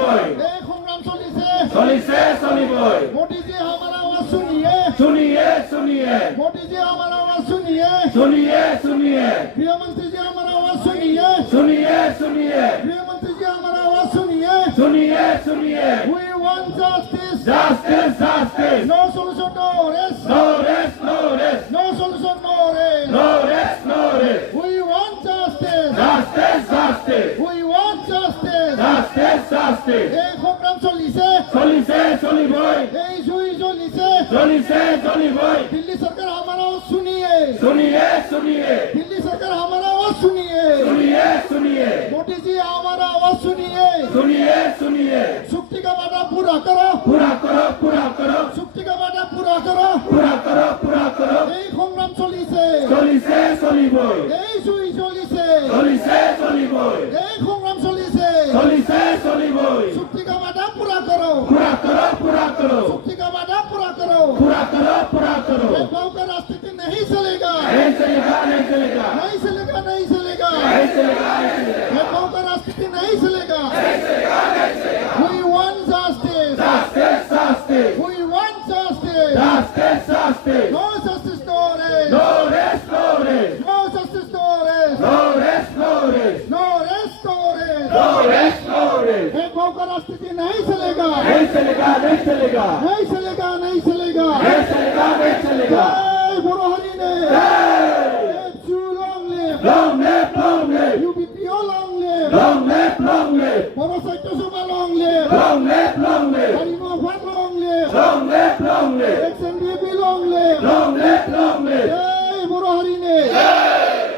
চলিবই এই সংগ্রাম চলিছে চলিছে চলিবই मोदी जी हमारा आवाज सुनिए सुनिए सुनिए मोदी जी हमारा आवाज सुनिए सुनिए सुनिए गृह मंत्री जी हमारा आवाज सुनिए सुनिए सुनिए गृह मंत्री जी हमारा आवाज सुनिए सुनिए सुनिए We want justice. Justice, justice. No solution, no rest. No rest, no rest. No solution, no rest. No rest, no rest. We want justice. Justice, justice. We want justice. Justice, justice. এই সংগ্রাম চলিছে চলিছে চলিবই এই জুই চলিছে চলিছে চলিবই दिल्ली सरकार हमारा आवाज सुनिए सुनिए सुनिए दिल्ली सरकार हमारा आवाज सुनिए सुनिए सुनिए मोदी जी हमारा आवाज सुनिए सुनिए सुनिए चुक्ति का वादा पूरा करो पूरा करो पूरा करो चुक्ति का वादा पूरा करो पूरा करो पूरा करो এই সংগ্রাম চলিছে চলিছে চলিবই এই জুই চলিছে চলিছে চলিবই এই সংগ্রাম চলিছে চলিছে চলিবই चुक्ति का वादा पूरा करो पूरा करो पूरा करो चुक्ति का वादा पूरा करो पूरा करो पूरा करो भेदभाव का राजनीति नहीं चलेगा नहीं चलेगा नहीं चलेगा नहीं चलेगा नहीं चलेगा नहीं चलेगा नहीं चलेगा भेदभाव का राजनीति नहीं चलेगा We want justice. Justice, justice. We want justice. Justice, justice. No justice, no rest. No rest, no rest. No justice, no rest. No rest, no rest. No rest, no rest. No rest, no rest. भेदभाव का राजनीति नहीं चलेगा नहीं चलेगा नहीं चलेगा नहीं चलेगा नहीं चलेगा नहीं चलेगा नहीं चलेगा जय बुरहानी ने long live Long live, long live. UBPO long live Long live, long live. Motorcycle Sabha long live Long live, long live. Harima Fat long live Long live, long live. XNDP long live Long live, long live. जय बुरहानी ने Jai